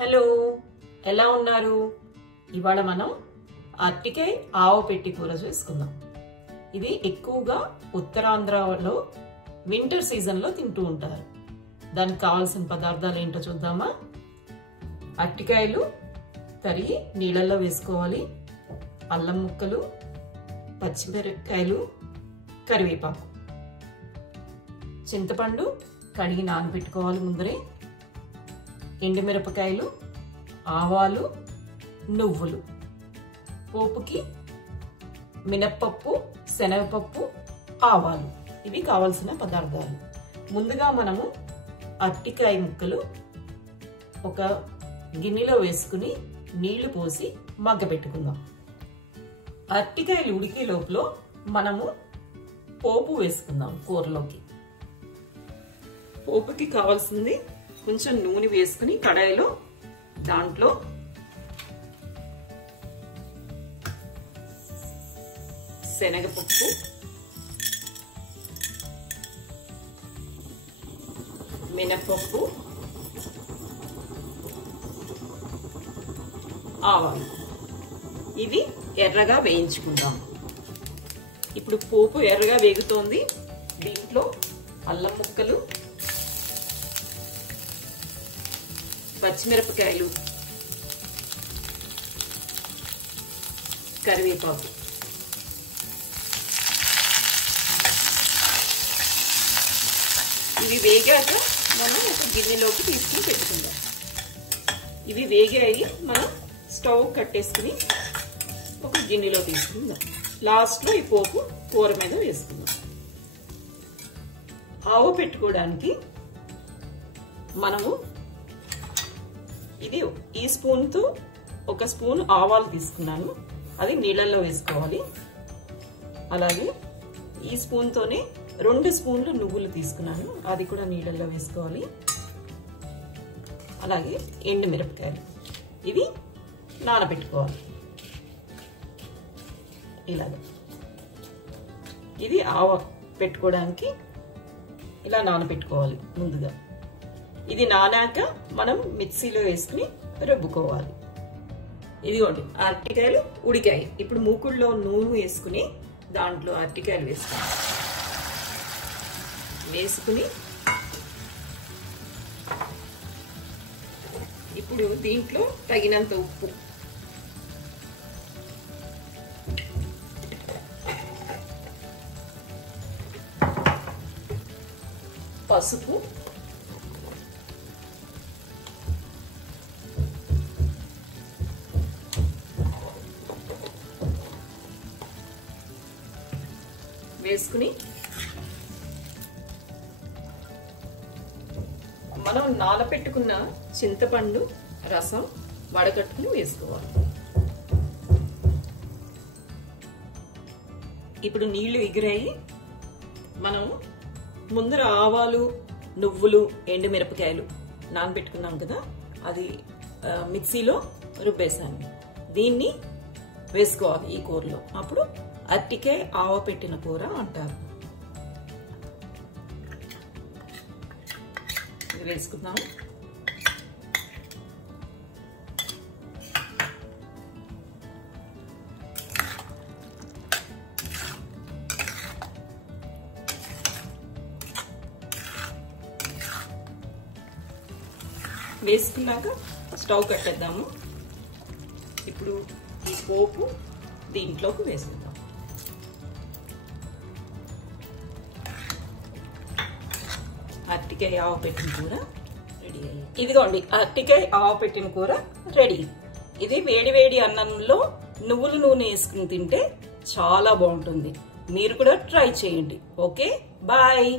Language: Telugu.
హలో, ఎలా ఉన్నారు? ఇవాళ మనం అరటికాయ ఆవపెట్టి కూర చేసుకుందాం. ఇది ఎక్కువగా ఉత్తరాంధ్రలో వింటర్ సీజన్ లో తింటూ ఉంటారు. దానికి కావాల్సిన పదార్థాలు ఏంటో చూద్దామా? అరటికాయలు తరిగి నీళ్ళల్లో వేసుకోవాలి, అల్లం ముక్కలు, పచ్చిమిరపకాయలు, కరివేపాకు, చింతపండు కడిగి నానబెట్టుకోవాలి ముందరే, ఎండుమిరపకాయలు, ఆవాలు, నువ్వులు, పోపుకి మినప్పప్పు, శనగపప్పు, ఆవాలు. ఇవి కావాల్సిన పదార్థాలు. ముందుగా మనము అరటికాయ ముక్కలు ఒక గిన్నెలో వేసుకుని నీళ్లు పోసి మగ్గబెట్టుకుందాం. అరటికాయలు ఉడికే లోపల మనము పోపు వేసుకుందాం. కూరలోకి పోపుకి కావాల్సింది కొంచెం నూనె వేసుకుని కడాయిలో దాంట్లో శనగపప్పు, మినపప్పు, ఆవాలు ఇవి ఎర్రగా వేయించుకుందాం. ఇప్పుడు పోపు ఎర్రగా వేగుతోంది. దీంట్లో అల్లం ముక్కలు, పచ్చిమిరపకాయలు, కరివేపాకు, ఇవి వేగాక మనం ఒక గిన్నెలోకి తీసుకుని పెట్టుకుందాం. ఇవి వేగాయి, మనం స్టవ్ కట్టేసుకుని ఒక గిన్నెలో తీసుకుందాం. లాస్ట్లో ఈ పోపు కూర మీద వేసుకుందాం. ఆవు పెట్టుకోవడానికి మనము ఇది ఈ స్పూన్తో ఒక స్పూన్ ఆవాలు తీసుకున్నాను, అది నీళ్ళల్లో వేసుకోవాలి. అలాగే ఈ స్పూన్తోనే 2 స్పూన్లు నువ్వులు తీసుకున్నాను, అది కూడా నీళ్ళల్లో వేసుకోవాలి. అలాగే ఎండుమిరపకాయలు ఇవి నానబెట్టుకోవాలి. ఇలాగ ఇది ఆవ పెట్టుకోవడానికి ఇలా నానబెట్టుకోవాలి ముందుగా. ఇది నానాక మనం మిక్సీలో వేసుకుని రుబ్బుకోవాలి. ఇదిగోండి అరటికాయలు ఉడికాయి. ఇప్పుడు మూకుడులో నూనె వేసుకుని దాంట్లో అరటికాయలు వేసుకుని ఇప్పుడు దీంట్లో తగినంత ఉప్పు, పసుపు, వేసుకుని మనం నానబెట్టుకున్న చింతపండు రసం వడకట్టుకుని వేసుకోవాలి. ఇప్పుడు నీళ్లు ఎగిరాయి. మనం ముందర ఆవాలు, నువ్వులు, ఎండుమిరపకాయలు నానబెట్టుకున్నాం కదా, అది మిక్సీలో రుబ్బేసాను. దీన్ని వేసుకోవాలి ఈ కూరలో. అప్పుడు అరటికాయ ఆవ పెట్టిన కూర అంటారు. ఇది వేసుకుందాం. వేసుకున్నాక స్టవ్ కట్టేద్దాము. ఇప్పుడు ఈ పోపు దీంట్లోకి వేసుకుందాం. అరటికాయ ఆవ పెట్టిన కూర రెడీ అయ్యింది. ఇదిగోండి అరటికాయ ఆవ పెట్టిన కూర రెడీ. ఇది వేడి వేడి అన్నంలో నువ్వుల నూనె వేసుకుని తింటే చాలా బాగుంటుంది. మీరు కూడా ట్రై చేయండి. Okay, bye.